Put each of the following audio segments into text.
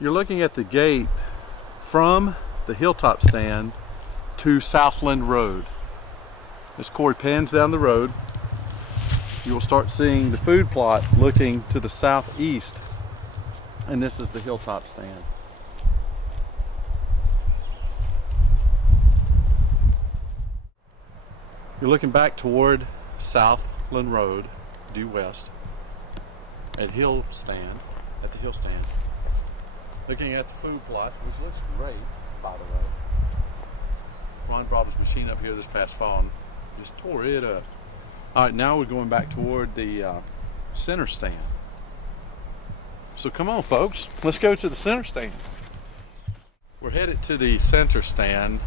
You're looking at the gate from the hilltop stand to Southland Road. As Corey pans down the road, you will start seeing the food plot looking to the southeast, and this is the hilltop stand. You're looking back toward Southland Road, due west, at the hill stand. Looking at the food plot, which looks great, by the way. Ron brought his machine up here this past fall and just tore it up. All right, now we're going back toward the center stand. So come on, folks, let's go to the center stand. We're headed to the center stand.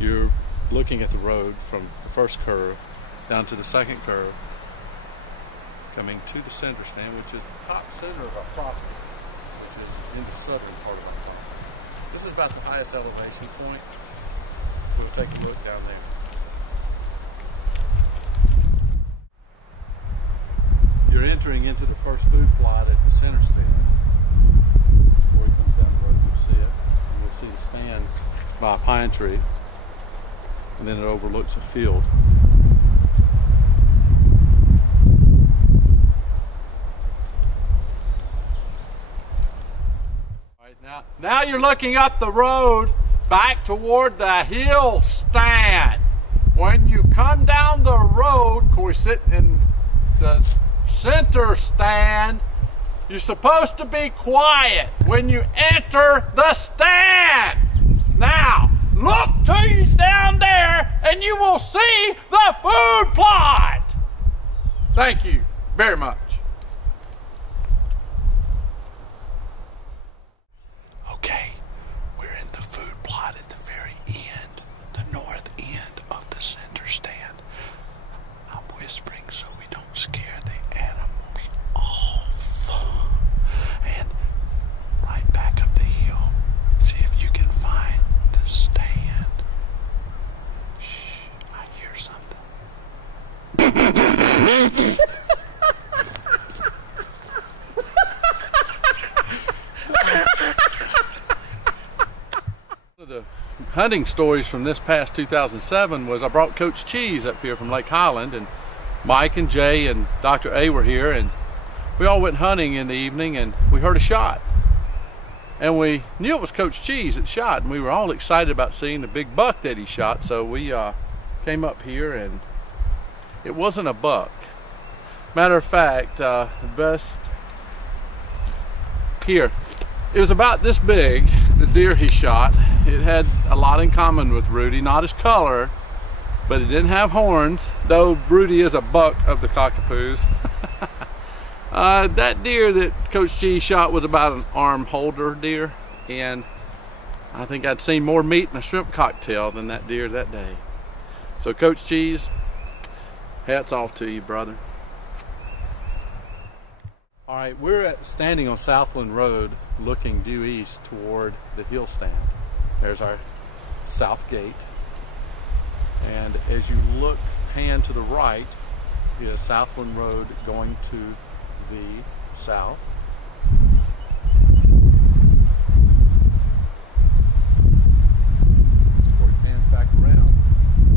You're looking at the road from the first curve down to the second curve, coming to the center stand, which is the top center of our property, which is in the southern part of our property. This is about the highest elevation point. We'll take a look down there. You're entering into the first food plot at the center stand. As Corey comes down the road, you'll see it. You'll see the stand by a pine tree, and then it overlooks a field. Now you're looking up the road back toward the hill stand. When you come down the road, Corey's sitting in the center stand, you're supposed to be quiet when you enter the stand. Now, look to you down there and you will see the food plot. Thank you very much. Okay, we're in the food plot at the very end, the north end of the center stand. I'm whispering so we don't scare the animals off. And right back up the hill, see if you can find the stand. Shh, I hear something. The hunting stories from this past 2007 was I brought Coach Cheese up here from Lake Highland, and Mike and Jay and Dr. A were here, and we all went hunting in the evening, and we heard a shot, and we knew it was Coach Cheese that shot, and we were all excited about seeing the big buck that he shot. So we came up here, and it wasn't a buck. Matter of fact, the best here, it was about this big, the deer he shot. It had a lot in common with Rudy, not his color, but it didn't have horns, though Rudy is a buck of the cockapoos. That deer that Coach Cheese shot was about an arm holder deer, and I think I'd seen more meat in a shrimp cocktail than that deer that day. So Coach Cheese, hats off to you, brother. All right, we're standing on Southland Road looking due east toward the hill stand. There's our south gate, and as you look, pan to the right is Southland Road going to the south. As Corey pans back around,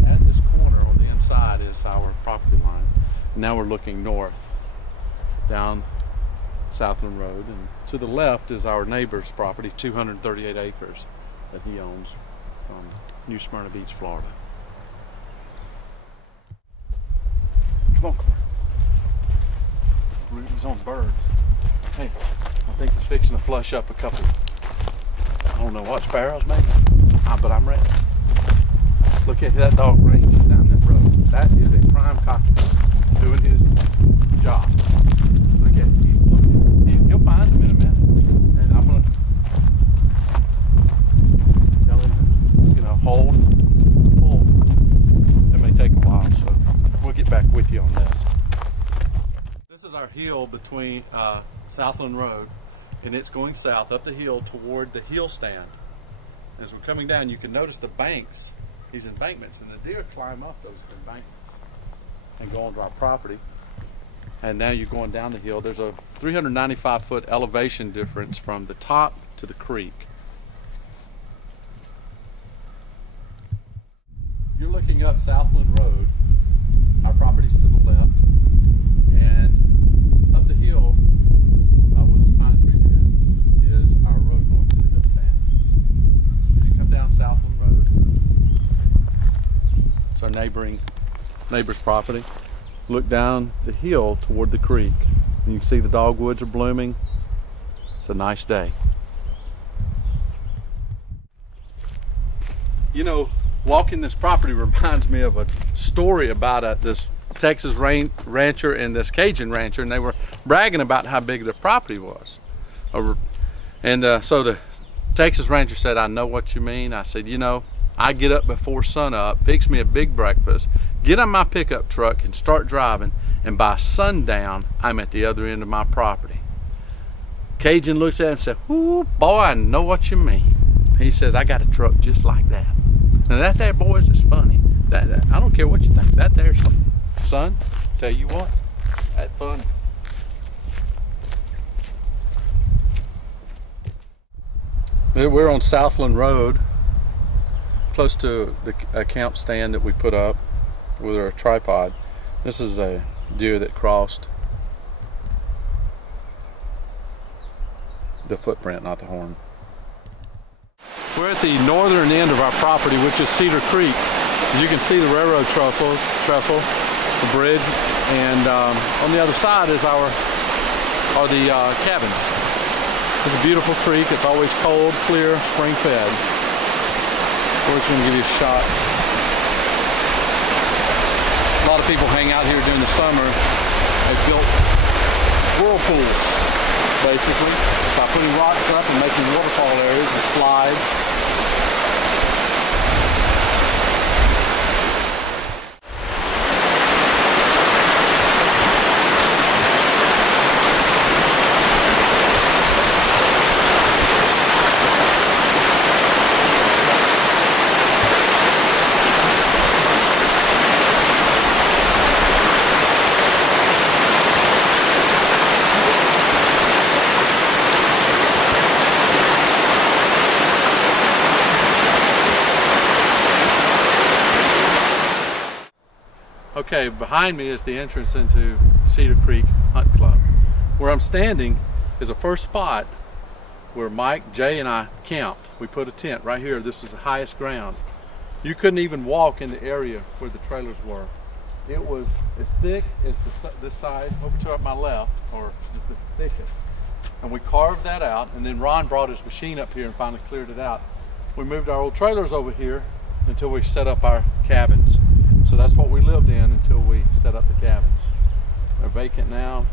at this corner on the inside is our property line. Now we're looking north down Southland Road, and to the left is our neighbor's property, 238 acres that he owns from New Smyrna Beach, Florida. Come on, Corey. Rudy's on birds. Hey, I think he's fixing to flush up a couple, I don't know what, sparrows maybe? But I'm ready. Look at that dog ranging down that road. That is a prime cockatoo doing his job. Look at him. He'll find them in a minute. And I'm going to tell him to, you know, hold, pull. It may take a while, so we'll get back with you on this. This is our hill between Southland Road, and it's going south up the hill toward the hill stand. As we're coming down, you can notice the banks, these embankments, and the deer climb up those embankments and go onto our property. And now you're going down the hill. There's a 395-foot elevation difference from the top to the creek. You're looking up Southland Road. Our property's to the left, and up the hill, about where those pine trees end, is our road going to the hill stand. As you come down Southland Road, it's our neighbor's property. Look down the hill toward the creek, and you can see the dogwoods are blooming. It's a nice day. You know, walking this property reminds me of a story about this Texas rancher and this Cajun rancher, and they were bragging about how big their property was. So the Texas rancher said, "I know what you mean." I said, "You know, I get up before sun up, fix me a big breakfast, get on my pickup truck and start driving, and by sundown, I'm at the other end of my property." Cajun looks at him and said, "Ooh, boy, I know what you mean." He says, "I got a truck just like that." Now that there, boys, is funny. I don't care what you think. That there's son, tell you what, that's funny. We're on Southland Road, close to a camp stand that we put up with our tripod. This is a deer that crossed the footprint, not the horn. We're at the northern end of our property, which is Cedar Creek. As you can see, the railroad trestle, the bridge, and on the other side are the cabins. It's a beautiful creek. It's always cold, clear, spring fed. We're just going to give you a shot. A lot of people hang out here during the summer. They've built whirlpools, basically, by putting rocks up and making waterfall areas and slides. Okay, behind me is the entrance into Cedar Creek Hunt Club. Where I'm standing is the first spot where Mike, Jay, and I camped. We put a tent right here. This was the highest ground. You couldn't even walk in the area where the trailers were. It was as thick as this side over to my left, or the thickest. And we carved that out, and then Ron brought his machine up here and finally cleared it out. We moved our old trailers over here until we set up our cabins. So that's what we lived in until we set up the cabins. They're vacant now.